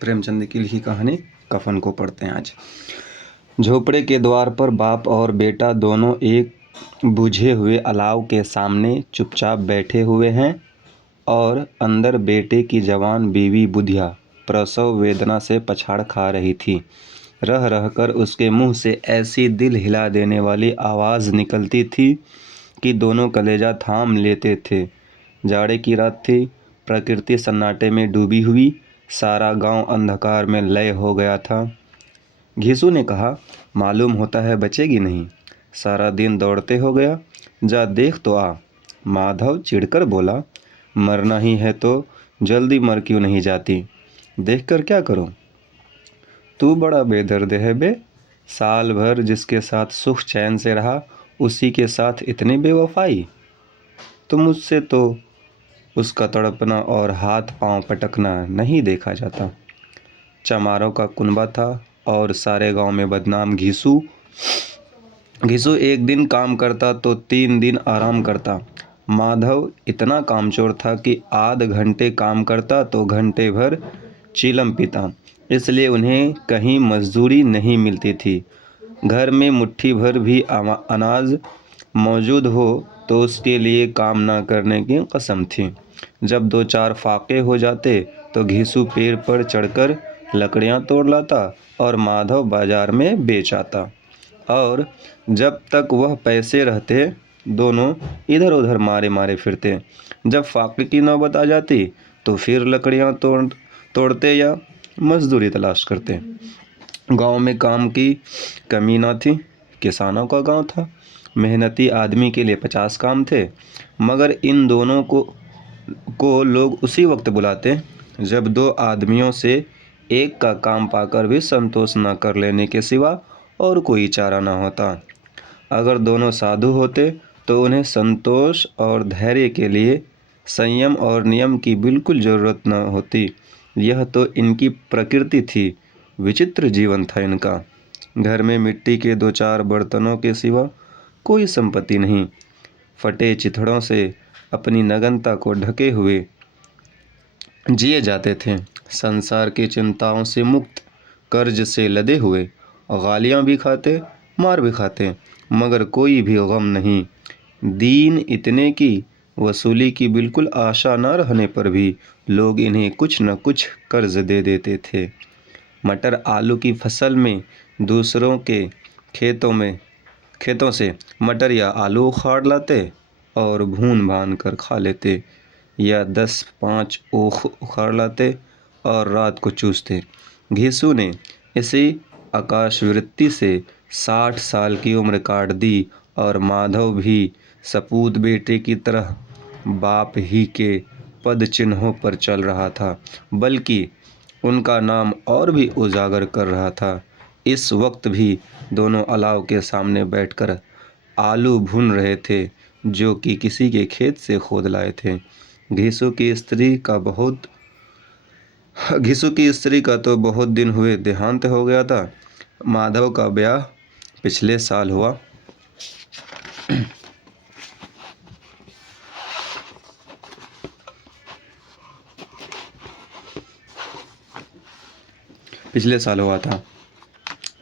प्रेमचंद की लिखी कहानी कफन को पढ़ते हैं आज। झोपड़े के द्वार पर बाप और बेटा दोनों एक बुझे हुए अलाव के सामने चुपचाप बैठे हुए हैं और अंदर बेटे की जवान बीवी बुधिया प्रसव वेदना से पछाड़ खा रही थी। रह रहकर उसके मुंह से ऐसी दिल हिला देने वाली आवाज़ निकलती थी कि दोनों कलेजा थाम लेते थे। जाड़े की रात थी, प्रकृति सन्नाटे में डूबी हुई, सारा गांव अंधकार में लय हो गया था। घीसू ने कहा, मालूम होता है बचेगी नहीं, सारा दिन दौड़ते हो गया, जा देख तो आ। माधव चिढ़कर बोला, मरना ही है तो जल्दी मर क्यों नहीं जाती, देखकर क्या करूं। तू बड़ा बेदर्द है बे, साल भर जिसके साथ सुख चैन से रहा उसी के साथ इतनी बेवफाई। तो मुझसे तो उसका तड़पना और हाथ पांव पटकना नहीं देखा जाता। चमारों का कुनबा था और सारे गांव में बदनाम घीसू एक दिन काम करता तो 3 दिन आराम करता। माधव इतना कामचोर था कि आध घंटे काम करता तो घंटे भर चीलम पीता, इसलिए उन्हें कहीं मजदूरी नहीं मिलती थी। घर में मुट्ठी भर भी अनाज मौजूद हो तो उसके लिए काम ना करने की कसम थी। जब 2-4 फाके हो जाते तो घीसू पेड़ पर चढ़कर लकड़ियां तोड़ लाता और माधव बाजार में बेच आता, और जब तक वह पैसे रहते दोनों इधर उधर मारे मारे फिरते। जब फाके की नौबत आ जाती तो फिर लकड़ियां तोड़ते या मजदूरी तलाश करते। गांव में काम की कमी न थी, किसानों का गांव था, मेहनती आदमी के लिए 50 काम थे, मगर इन दोनों को लोग उसी वक्त बुलाते जब 2 आदमियों से एक का काम पाकर भी संतोष न कर लेने के सिवा और कोई चारा न होता। अगर दोनों साधु होते तो उन्हें संतोष और धैर्य के लिए संयम और नियम की बिल्कुल ज़रूरत न होती। यह तो इनकी प्रकृति थी, विचित्र जीवन था इनका। घर में मिट्टी के 2-4 बर्तनों के सिवा कोई संपत्ति नहीं। फटे चिथड़ों से अपनी नग्नता को ढके हुए जिए जाते थे। संसार की चिंताओं से मुक्त, कर्ज से लदे हुए, गालियाँ भी खाते, मार भी खाते, मगर कोई भी गम नहीं। दीन इतने की वसूली की बिल्कुल आशा न रहने पर भी लोग इन्हें कुछ न कुछ कर्ज दे देते थे। मटर आलू की फसल में दूसरों के खेतों से मटर या आलू उखाड़ लाते और भून भान कर खा लेते, या 10-5 ऊख उखाड़ लाते और रात को चूसते। घीसू ने इसी आकाशवृत्ति से 60 साल की उम्र काट दी और माधव भी सपूत बेटे की तरह बाप ही के पद चिन्हों पर चल रहा था, बल्कि उनका नाम और भी उजागर कर रहा था। इस वक्त भी दोनों अलाव के सामने बैठकर आलू भून रहे थे, जो कि किसी के खेत से खोद लाए थे। घीसू की स्त्री का तो बहुत दिन हुए देहांत हो गया था। माधव का ब्याह पिछले साल हुआ। था।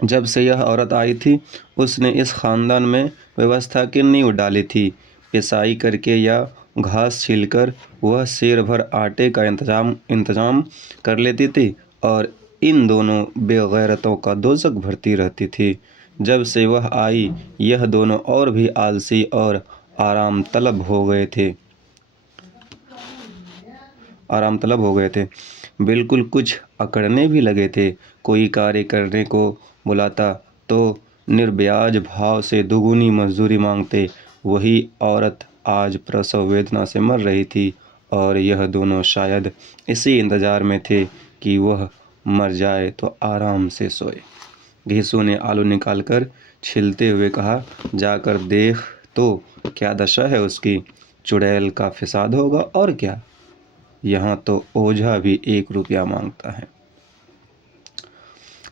जब से यह औरत आई थी उसने इस खानदान में व्यवस्था की नींव डाली थी। पिसाई करके या घास छीलकर वह सेर भर आटे का इंतजाम कर लेती थी और इन दोनों बेगैरतों का दोजख भरती रहती थी। जब से वह आई यह दोनों और भी आलसी और आराम तलब हो गए थे। बिल्कुल कुछ अकड़ने भी लगे थे। कोई कार्य करने को बुलाता तो निर्ब्याज भाव से दुगुनी मजदूरी मांगते। वही औरत आज प्रसव वेदना से मर रही थी और यह दोनों शायद इसी इंतजार में थे कि वह मर जाए तो आराम से सोए। घीसू ने आलू निकालकर छिलते हुए कहा, जाकर देख तो क्या दशा है उसकी, चुड़ैल का फिसाद होगा और क्या। यहाँ तो ओझा भी 1 रुपया मांगता है।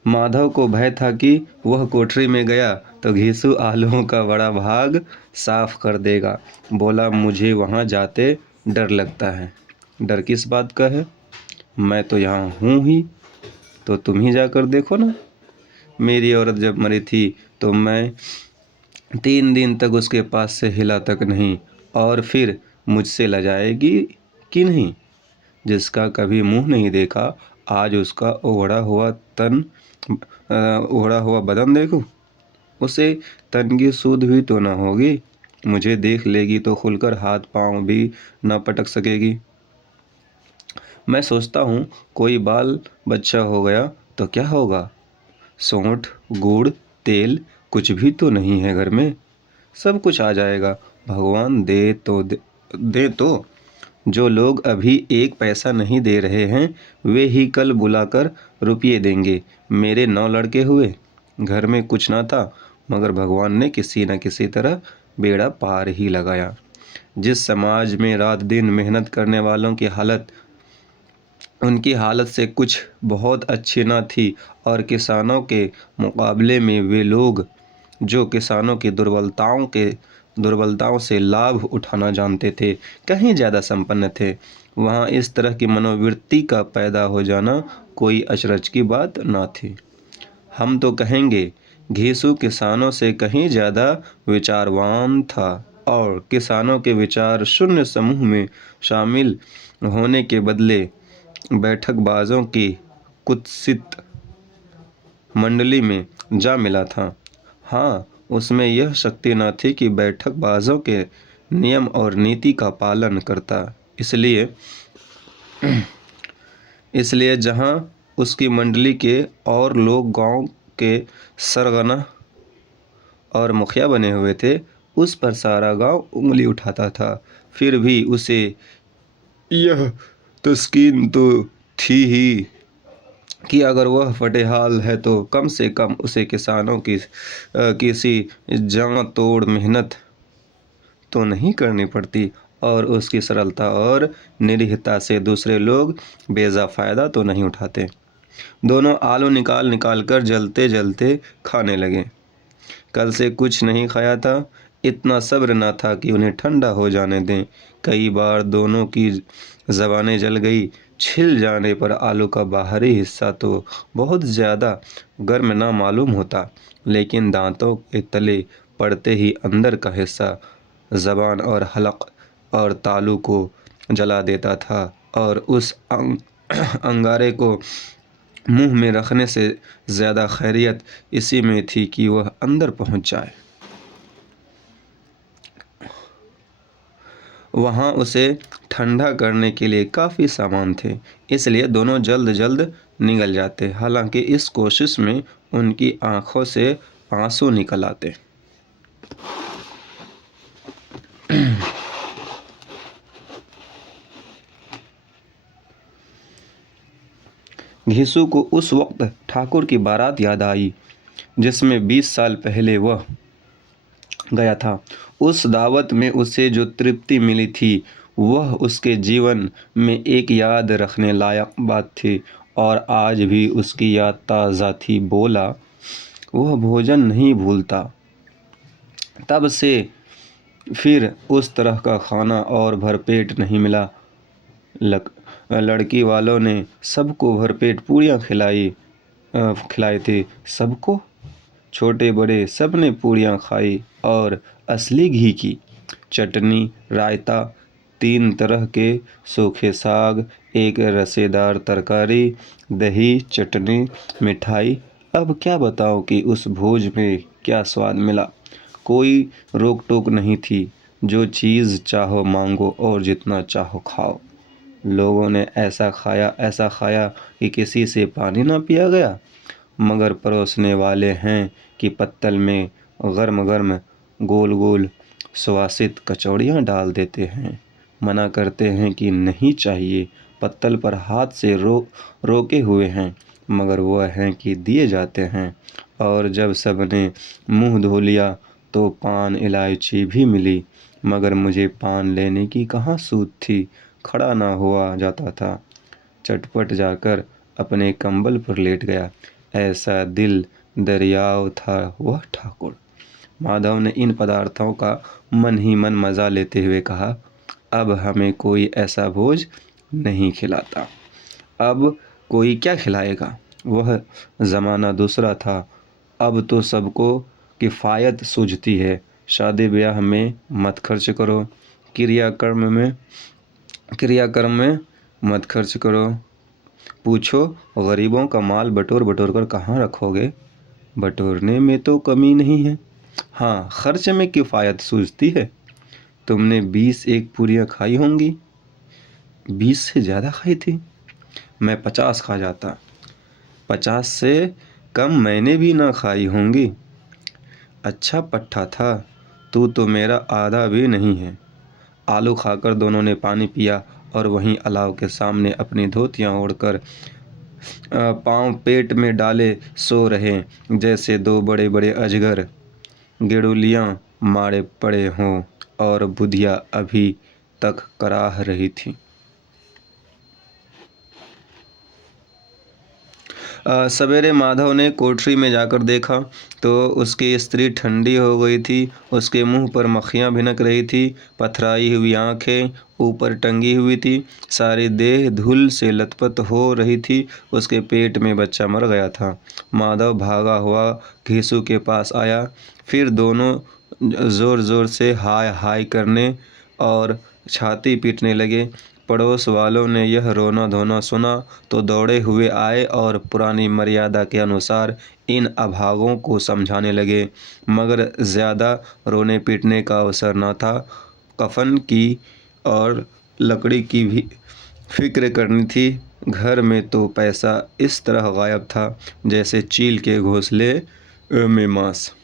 माधव को भय था कि वह कोठरी में गया तो घीसू आलूओं का बड़ा भाग साफ कर देगा। बोला, मुझे वहाँ जाते डर लगता है। डर किस बात का है, मैं तो यहाँ हूँ ही। तो तुम ही जाकर देखो ना। मेरी औरत जब मरी थी तो मैं 3 दिन तक उसके पास से हिला तक नहीं, और फिर मुझसे लजाएगी कि नहीं? जिसका कभी मुंह नहीं देखा, आज उसका उघड़ा हुआ बदन देखो। उसे तन की सूध भी तो न होगी। मुझे देख लेगी तो खुलकर हाथ पांव भी न पटक सकेगी। मैं सोचता हूँ कोई बाल बच्चा हो गया तो क्या होगा। सौंठ, गुड़, तेल कुछ भी तो नहीं है घर में। सब कुछ आ जाएगा, भगवान दे तो। जो लोग अभी 1 पैसा नहीं दे रहे हैं, वे ही कल बुलाकर रुपये देंगे। मेरे 9 लड़के हुए, घर में कुछ ना था, मगर भगवान ने किसी न किसी तरह बेड़ा पार ही लगाया। जिस समाज में रात दिन मेहनत करने वालों की हालत उनकी हालत से कुछ बहुत अच्छी ना थी, और किसानों के मुकाबले में वे लोग जो किसानों की दुर्बलताओं से लाभ उठाना जानते थे, कहीं ज़्यादा संपन्न थे, वहाँ इस तरह की मनोवृत्ति का पैदा हो जाना कोई अचरज की बात ना थी। हम तो कहेंगे घिसू किसानों से कहीं ज़्यादा विचारवान था, और किसानों के विचार शून्य समूह में शामिल होने के बदले बैठकबाजों की कुत्सित मंडली में जा मिला था। हाँ, उसमें यह शक्ति न थी कि बैठकबाजों के नियम और नीति का पालन करता। इसलिए जहाँ उसकी मंडली के और लोग गांव के सरगना और मुखिया बने हुए थे, उस पर सारा गांव उंगली उठाता था। फिर भी उसे यह तस्कीन तो थी ही कि अगर वह फटेहाल है तो कम से कम उसे किसानों की किसी जान तोड़ मेहनत तो नहीं करनी पड़ती, और उसकी सरलता और निरीहता से दूसरे लोग बेजा फ़ायदा तो नहीं उठाते। दोनों आलू निकाल निकाल कर जलते जलते खाने लगे। कल से कुछ नहीं खाया था, इतना सब्र न था कि उन्हें ठंडा हो जाने दें। कई बार दोनों की ज़बानें जल गई। छिल जाने पर आलू का बाहरी हिस्सा तो बहुत ज़्यादा गर्म ना मालूम होता, लेकिन दांतों के तले पड़ते ही अंदर का हिस्सा ज़बान और हलक और तालू को जला देता था, और उस अंगारे को मुंह में रखने से ज़्यादा खैरियत इसी में थी कि वह अंदर पहुंच जाए। वहाँ उसे ठंडा करने के लिए काफ़ी सामान थे, इसलिए दोनों जल्द जल्द निगल जाते। हालांकि इस कोशिश में उनकी आंखों से आंसू निकल आते। घिसू को उस वक्त ठाकुर की बारात याद आई जिसमें 20 साल पहले वह गया था। उस दावत में उसे जो तृप्ति मिली थी, वह उसके जीवन में एक याद रखने लायक बात थी, और आज भी उसकी याद ताज़ा थी। बोला, वह भोजन नहीं भूलता। तब से फिर उस तरह का खाना और भरपेट नहीं मिला। लड़की वालों ने सबको भरपेट पूरियां खिलाई थी। सबको, छोटे बड़े सब ने पूरियां खाई, और असली घी की चटनी, रायता, 3 तरह के सूखे साग, एक रसेदार तरकारी, दही, चटनी, मिठाई। अब क्या बताऊं कि उस भोज में क्या स्वाद मिला। कोई रोक टोक नहीं थी, जो चीज़ चाहो मांगो और जितना चाहो खाओ। लोगों ने ऐसा खाया कि किसी से पानी ना पिया गया। मगर परोसने वाले हैं कि पत्तल में गर्म गर्म गोल गोल सुवासित कचौड़ियाँ डाल देते हैं। मना करते हैं कि नहीं चाहिए, पत्तल पर हाथ से रोके हुए हैं, मगर वह हैं कि दिए जाते हैं। और जब सब ने मुंह धो लिया तो पान इलायची भी मिली, मगर मुझे पान लेने की कहाँ सूझ थी। खड़ा ना हुआ जाता था। चटपट जाकर अपने कंबल पर लेट गया। ऐसा दिल दरियाव था वह ठाकुर। माधव ने इन पदार्थों का मन ही मन मज़ा लेते हुए कहा, अब हमें कोई ऐसा भोज नहीं खिलाता। अब कोई क्या खिलाएगा। वह ज़माना दूसरा था। अब तो सबको किफ़ायत सूझती है। शादी ब्याह में मत खर्च करो, क्रियाकर्म में मत खर्च करो। पूछो, गरीबों का माल बटोर बटोर कर कहाँ रखोगे? बटोरने में तो कमी नहीं है, हाँ खर्च में किफ़ायत सूझती है। तुमने 20 एक पूरियाँ खाई होंगी। 20 से ज़्यादा खाई थी। मैं 50 खा जाता। 50 से कम मैंने भी ना खाई होंगी। अच्छा पट्ठा था, तू तो मेरा आधा भी नहीं है। आलू खाकर दोनों ने पानी पिया और वहीं अलाव के सामने अपनी धोतियां ओढ़कर पाँव पेट में डाले सो रहे, जैसे दो बड़े बड़े अजगर गेड़ुलियां मारे पड़े हों और बुधिया अभी तक कराह रही थी। सवेरे माधव ने कोठरी में जाकर देखा तो उसकी स्त्री ठंडी हो गई थी। उसके मुंह पर मक्खियाँ भिनक रही थी। पथराई हुई आंखें ऊपर टंगी हुई थी। सारी देह धूल से लथपथ हो रही थी। उसके पेट में बच्चा मर गया था। माधव भागा हुआ घीसू के पास आया। फिर दोनों ज़ोर ज़ोर से हाय हाय करने और छाती पीटने लगे। पड़ोस वालों ने यह रोना धोना सुना तो दौड़े हुए आए और पुरानी मर्यादा के अनुसार इन अभागों को समझाने लगे, मगर ज़्यादा रोने पीटने का अवसर न था। कफन की और लकड़ी की भी फिक्र करनी थी। घर में तो पैसा इस तरह गायब था जैसे चील के घोंसले में मांस।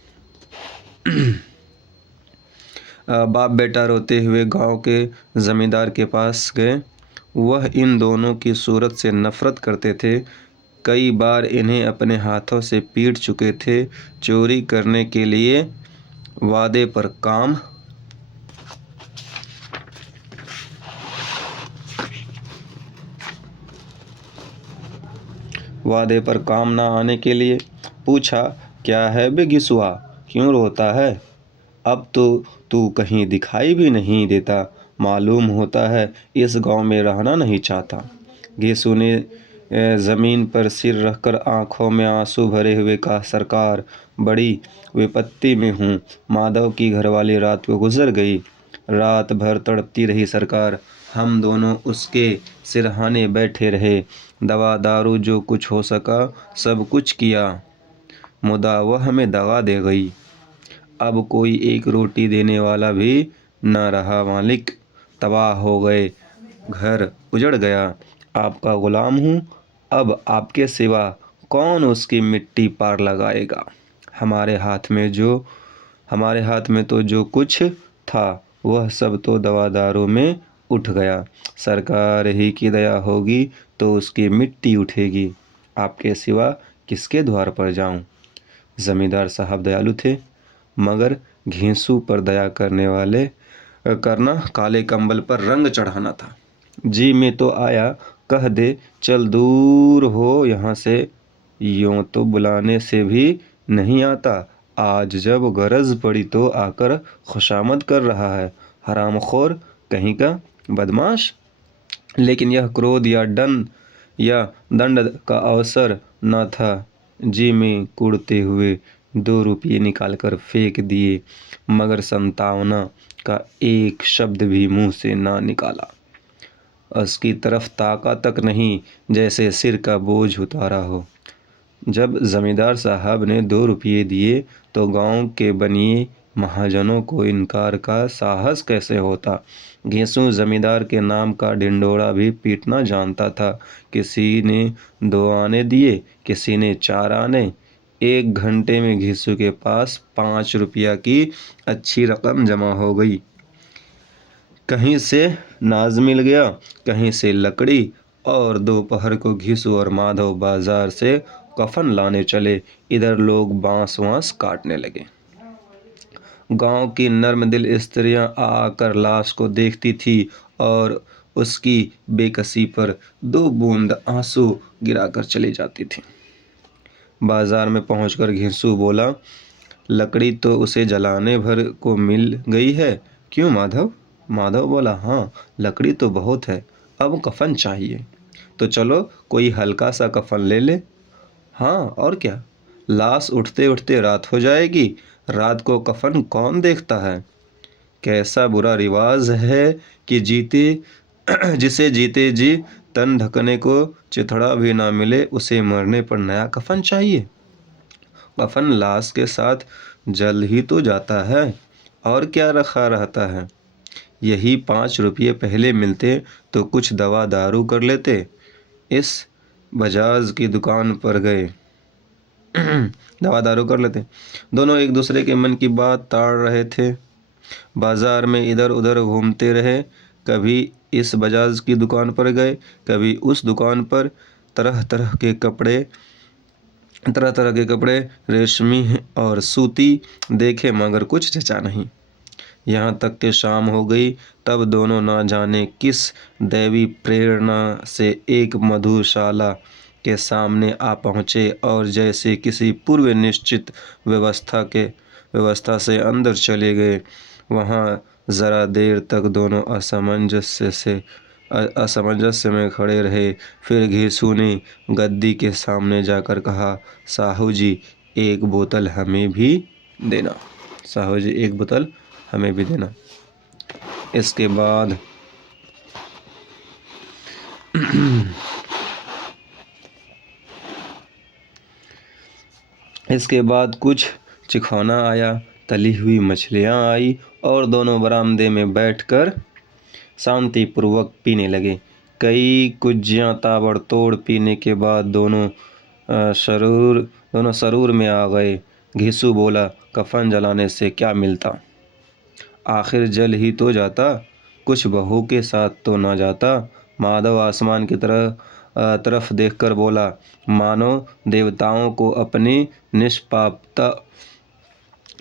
बाप बेटा रोते हुए गांव के ज़मींदार के पास गए। वह इन दोनों की सूरत से नफ़रत करते थे। कई बार इन्हें अपने हाथों से पीट चुके थे। चोरी करने के लिए वादे पर काम ना आने के लिए पूछा, क्या है बे घिसुआ, क्यों रोता है? अब तो तू कहीं दिखाई भी नहीं देता। मालूम होता है इस गांव में रहना नहीं चाहता। घिसू ने ज़मीन पर सिर रखकर आंखों में आंसू भरे हुए कहा, सरकार, बड़ी विपत्ति में हूँ। माधव की घरवाली रात को गुजर गई। रात भर तड़पती रही सरकार। हम दोनों उसके सिरहाने बैठे रहे। दवा दारू जो कुछ हो सका सब कुछ किया, मुदा वह हमें दगा दे गई। अब कोई एक रोटी देने वाला भी न रहा मालिक। तबाह हो गए, घर उजड़ गया। आपका गुलाम हूँ। अब आपके सिवा कौन उसकी मिट्टी पार लगाएगा? हमारे हाथ में तो जो कुछ था वह सब तो दवा दारू में उठ गया। सरकार ही की दया होगी तो उसकी मिट्टी उठेगी। आपके सिवा किसके द्वार पर जाऊं? जमींदार साहब दयालु थे, मगर घींसू पर दया करना काले कंबल पर रंग चढ़ाना था। जी में तो आया, कह दे चल दूर हो यहाँ से। यूं तो बुलाने से भी नहीं आता। आज जब गरज पड़ी तो आकर खुशामद कर रहा है। हरामखोर कहीं का, बदमाश। लेकिन यह क्रोध या दंड का अवसर न था। जी में कूड़ते हुए 2 रुपये निकालकर फेंक दिए, मगर संतावना का एक शब्द भी मुंह से ना निकाला। उसकी तरफ ताका तक नहीं, जैसे सिर का बोझ उतारा हो। जब जमींदार साहब ने 2 रुपये दिए तो गांव के बनिए महाजनों को इनकार का साहस कैसे होता। घींसू जमींदार के नाम का ढिंडोरा भी पीटना जानता था। किसी ने 2 आने दिए, किसी ने 4 आने। 1 घंटे में घींसू के पास 5 रुपया की अच्छी रकम जमा हो गई। कहीं से नाज मिल गया, कहीं से लकड़ी, और दोपहर को घींसू और माधव बाजार से कफन लाने चले। इधर लोग बांस वांस काटने लगे। गांव की नर्मदिल स्त्रियां आकर लाश को देखती थी और उसकी बेकसी पर 2 बूंद आंसू गिराकर चली जाती थी। बाजार में पहुंचकर घींसू बोला, लकड़ी तो उसे जलाने भर को मिल गई है, क्यों माधव? माधव बोला, हाँ लकड़ी तो बहुत है, अब कफन चाहिए। तो चलो कोई हल्का सा कफन ले ले। हाँ और क्या, लाश उठते उठते रात हो जाएगी, रात को कफन कौन देखता है। कैसा बुरा रिवाज है कि जिसे जीते जी तन ढकने को चिथड़ा भी ना मिले, उसे मरने पर नया कफन चाहिए। कफन लाश के साथ जल ही तो जाता है, और क्या रखा रहता है। यही 5 रुपये पहले मिलते तो कुछ दवा दारू कर लेते। इस बजाज की दुकान पर गए दवा दारू कर लेते। दोनों एक दूसरे के मन की बात ताड़ रहे थे। बाजार में इधर उधर घूमते रहे, कभी इस बजाज की दुकान पर गए, कभी उस दुकान पर। तरह तरह के कपड़े रेशमी और सूती देखे, मगर कुछ जचा नहीं। यहाँ तक कि शाम हो गई, तब दोनों ना जाने किस दैवी प्रेरणा से एक मधुशाला के सामने आ पहुँचे और जैसे किसी पूर्व निश्चित व्यवस्था से अंदर चले गए। वहाँ ज़रा देर तक दोनों असमंजस्य में खड़े रहे। फिर घिसू ने गद्दी के सामने जाकर कहा, साहू जी एक बोतल हमें भी देना। साहू जी एक बोतल हमें भी देना। इसके बाद कुछ चिखौना आया, तली हुई मछलियाँ आई और दोनों बरामदे में बैठकर शांतिपूर्वक पीने लगे। कई कुज्जियाँ ताबड़तोड़ पीने के बाद दोनों सरूर में आ गए। घिसू बोला, कफन जलाने से क्या मिलता, आखिर जल ही तो जाता, कुछ बहू के साथ तो ना जाता। माधव आसमान की तरफ देखकर बोला, मानो देवताओं को अपनी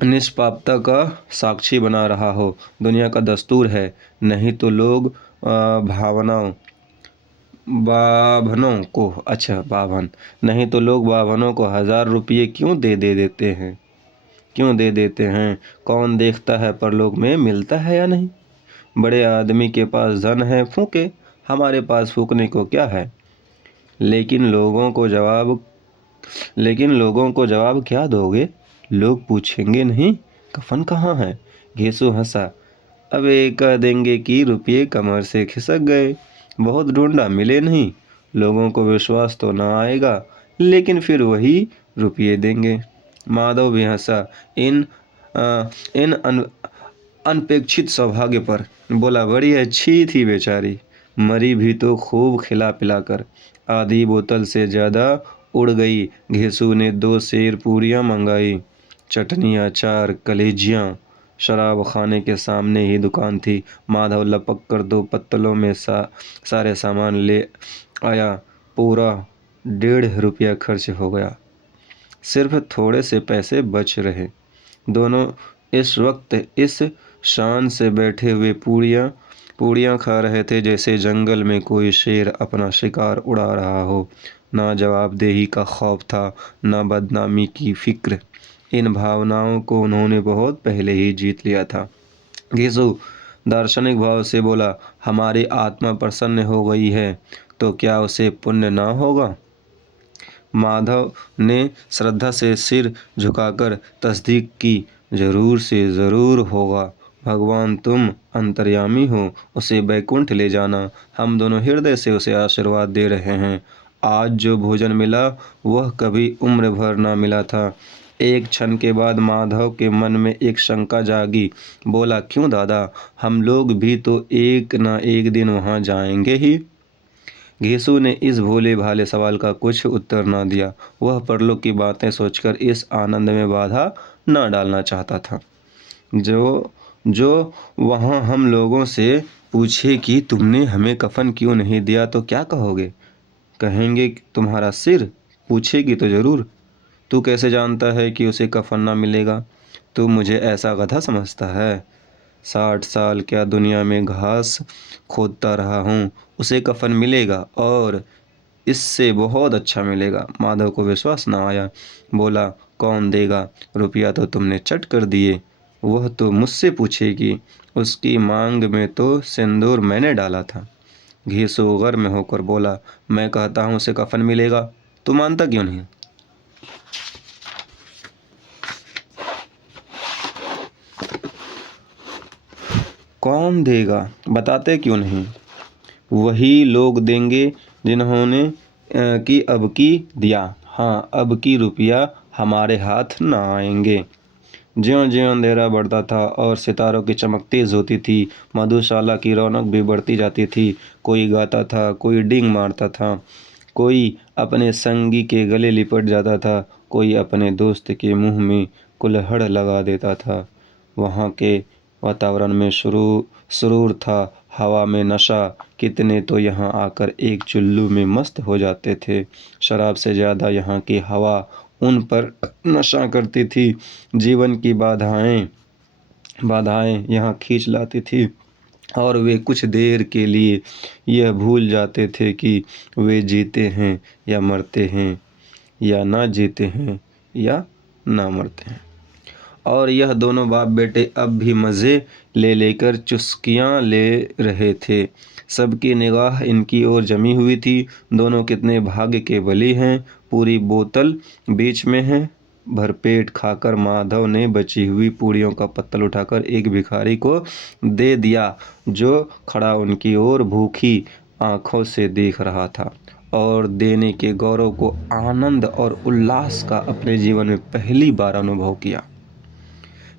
निष्पापता का साक्षी बना रहा हो। दुनिया का दस्तूर है, नहीं तो लोग बाभनों को 1000 रुपये क्यों दे देते हैं। कौन देखता है परलोक में मिलता है या नहीं। बड़े आदमी के पास धन है, फूके, हमारे पास फूकने को क्या है। लेकिन लोगों को जवाब क्या दोगे। लोग पूछेंगे नहीं कफन कहाँ है। घेसू हंसा, अब एक कह देंगे कि रुपये कमर से खिसक गए, बहुत ढूंढा मिले नहीं। लोगों को विश्वास तो ना आएगा, लेकिन फिर वही रुपये देंगे। माधव भी हंसा इन अनपेक्षित सौभाग्य पर। बोला, बड़ी अच्छी थी बेचारी, मरी भी तो खूब खिला पिलाकर। आधी बोतल से ज़्यादा उड़ गई। घेसू ने 2 सेर पूरियाँ मंगाई, चटनी, अचार, कलेजियाँ। शराब खाने के सामने ही दुकान थी। माधव लपक कर 2 पत्तलों में सारे सामान ले आया। पूरा 1.5 रुपया खर्च हो गया, सिर्फ थोड़े से पैसे बच रहे। दोनों इस वक्त इस शान से बैठे हुए पूड़ियाँ खा रहे थे जैसे जंगल में कोई शेर अपना शिकार उड़ा रहा हो। ना जवाबदेही का खौफ था, ना बदनामी की फिक्र। इन भावनाओं को उन्होंने बहुत पहले ही जीत लिया था। घिसू दार्शनिक भाव से बोला, हमारी आत्मा प्रसन्न हो गई है तो क्या उसे पुण्य ना होगा। माधव ने श्रद्धा से सिर झुकाकर तस्दीक की, जरूर से ज़रूर होगा। भगवान तुम अंतर्यामी हो, उसे बैकुंठ ले जाना। हम दोनों हृदय से उसे आशीर्वाद दे रहे हैं। आज जो भोजन मिला वह कभी उम्र भर ना मिला था। एक क्षण के बाद माधव के मन में एक शंका जागी। बोला, क्यों दादा, हम लोग भी तो एक ना एक दिन वहाँ जाएंगे ही। घेसू ने इस भोले भाले सवाल का कुछ उत्तर न दिया। वह परलोक की बातें सोचकर इस आनंद में बाधा न डालना चाहता था। जो वहाँ हम लोगों से पूछे कि तुमने हमें कफन क्यों नहीं दिया तो क्या कहोगे। कहेंगे कि तुम्हारा सिर। पूछेगी तो ज़रूर, तू कैसे जानता है कि उसे कफन ना मिलेगा। तू मुझे ऐसा गधा समझता है। 60 साल क्या दुनिया में घास खोदता रहा हूँ, उसे कफन मिलेगा और इससे बहुत अच्छा मिलेगा। माधव को विश्वास न आया। बोला, कौन देगा, रुपया तो तुमने चट कर दिए। वह तो मुझसे पूछेगी, उसकी मांग में तो सिंदूर मैंने डाला था। घीसू गर्म होकर बोला, मैं कहता हूँ उसे कफन मिलेगा, तू मानता क्यों नहीं। कौन देगा, बताते क्यों नहीं? वही लोग देंगे जिन्होंने कि अब की दिया। हाँ, अब की रुपया हमारे हाथ ना आएंगे। ज्यों ज्यों अंधेरा बढ़ता था और सितारों की चमक तेज होती थी, मधुशाला की रौनक भी बढ़ती जाती थी। कोई गाता था, कोई डींग मारता था, कोई अपने संगी के गले लिपट जाता था, कोई अपने दोस्त के मुंह में कुल्हड़ लगा देता था। वहाँ के वातावरण में सुरूर था, हवा में नशा। कितने तो यहाँ आकर एक चुल्लू में मस्त हो जाते थे। शराब से ज़्यादा यहाँ की हवा उन पर नशा करती थी। जीवन की बाधाएं यहाँ खींच लाती थी और वे कुछ देर के लिए यह भूल जाते थे कि वे जीते हैं या मरते हैं, या ना जीते हैं या ना मरते हैं। और यह दोनों बाप बेटे अब भी मज़े ले लेकर चुस्कियाँ ले रहे थे। सबकी निगाह इनकी ओर जमी हुई थी। दोनों कितने भाग्य के बली हैं। पूरी बोतल बीच में है। भरपेट खाकर माधव ने बची हुई पूड़ियों का पत्तल उठाकर एक भिखारी को दे दिया, जो खड़ा उनकी ओर भूखी आंखों से देख रहा था और देने के गौरव को, आनंद और उल्लास का अपने जीवन में पहली बार अनुभव किया।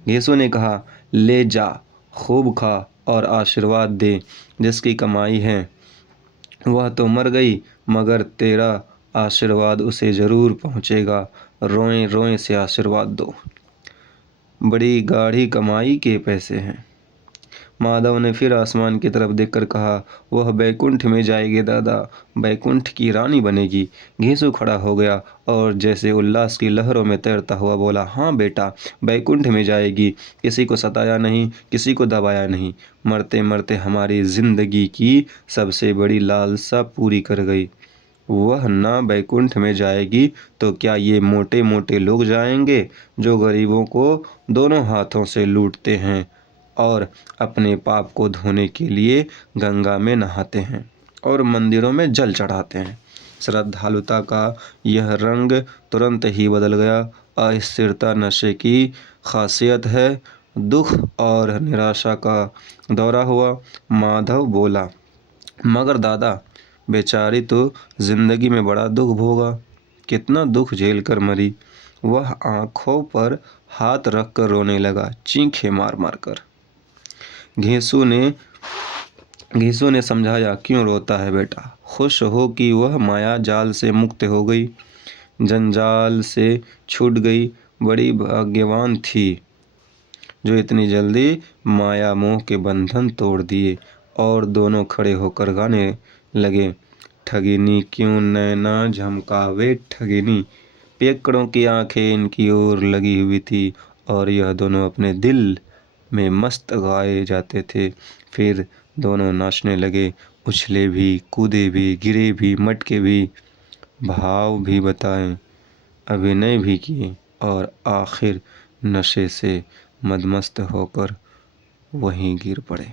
घेसू ने कहा, ले जा, खूब खा और आशीर्वाद दे। जिसकी कमाई है वह तो मर गई, मगर तेरा आशीर्वाद उसे ज़रूर पहुँचेगा। रोए रोए से आशीर्वाद दो। बड़ी गाढ़ी कमाई के पैसे हैं। माधव ने फिर आसमान की तरफ देखकर कहा, वह बैकुंठ में जाएगी दादा, बैकुंठ की रानी बनेगी। घेसू खड़ा हो गया और जैसे उल्लास की लहरों में तैरता हुआ बोला, हाँ बेटा, बैकुंठ में जाएगी। किसी को सताया नहीं, किसी को दबाया नहीं। मरते मरते हमारी जिंदगी की सबसे बड़ी लालसा पूरी कर गई। वह ना बैकुंठ में जाएगी तो क्या ये मोटे मोटे लोग जाएंगे, जो गरीबों को दोनों हाथों से लूटते हैं और अपने पाप को धोने के लिए गंगा में नहाते हैं और मंदिरों में जल चढ़ाते हैं। श्रद्धालुता का यह रंग तुरंत ही बदल गया। अस्थिरता नशे की खासियत है। दुख और निराशा का दौरा हुआ। माधव बोला, मगर दादा, बेचारी तो जिंदगी में बड़ा दुख भोगा, कितना दुख झेल कर मरी। वह आंखों पर हाथ रखकर रोने लगा, चीखें मार मार कर। घेसू ने समझाया, क्यों रोता है बेटा, खुश हो कि वह माया जाल से मुक्त हो गई, जंजाल से छूट गई। बड़ी भाग्यवान थी जो इतनी जल्दी माया मोह के बंधन तोड़ दिए। और दोनों खड़े होकर गाने लगे, ठगिनी क्यों नैना झमकावे ठगिनी। पियक्कड़ों की आंखें इनकी ओर लगी हुई थी और यह दोनों अपने दिल में मस्त गाए जाते थे। फिर दोनों नाचने लगे, उछले भी, कूदे भी, गिरे भी, मटके भी, भाव भी बताए, अभिनय भी किए और आखिर नशे से मदमस्त होकर वहीं गिर पड़े।